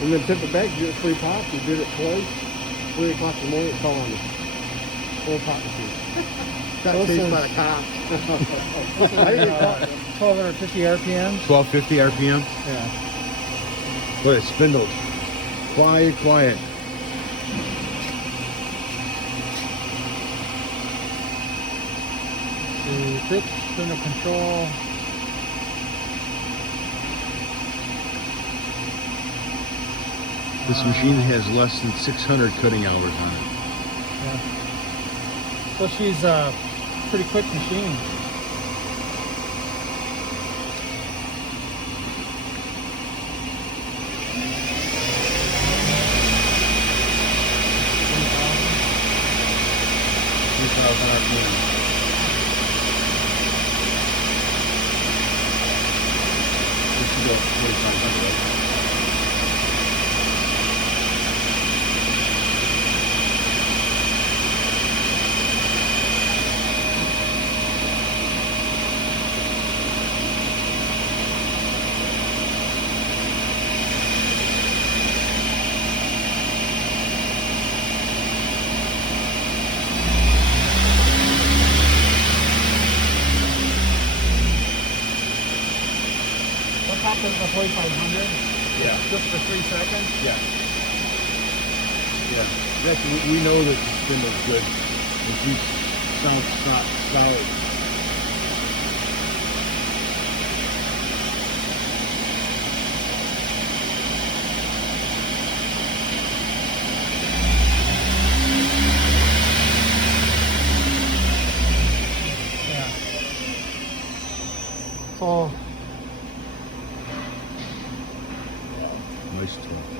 And then tip it back, you get 3 pops. You did it twice. 3 o'clock in the morning, call on me. 4 pop machine. Got This chased is- by the cops. I didn't get caught. 1250 RPM. 1250 RPM. Yeah. Look at spindles. Quiet, quiet. The quick spindle control. This machine has less than 600 cutting hours on it. Yeah. So she's a pretty quick machine. This should go 4,500. What happened to the 4500? Yeah. Just for 3 seconds? Yeah. Yeah. We know that the spindle's good. If we sound solid. Yeah. So Nice tool.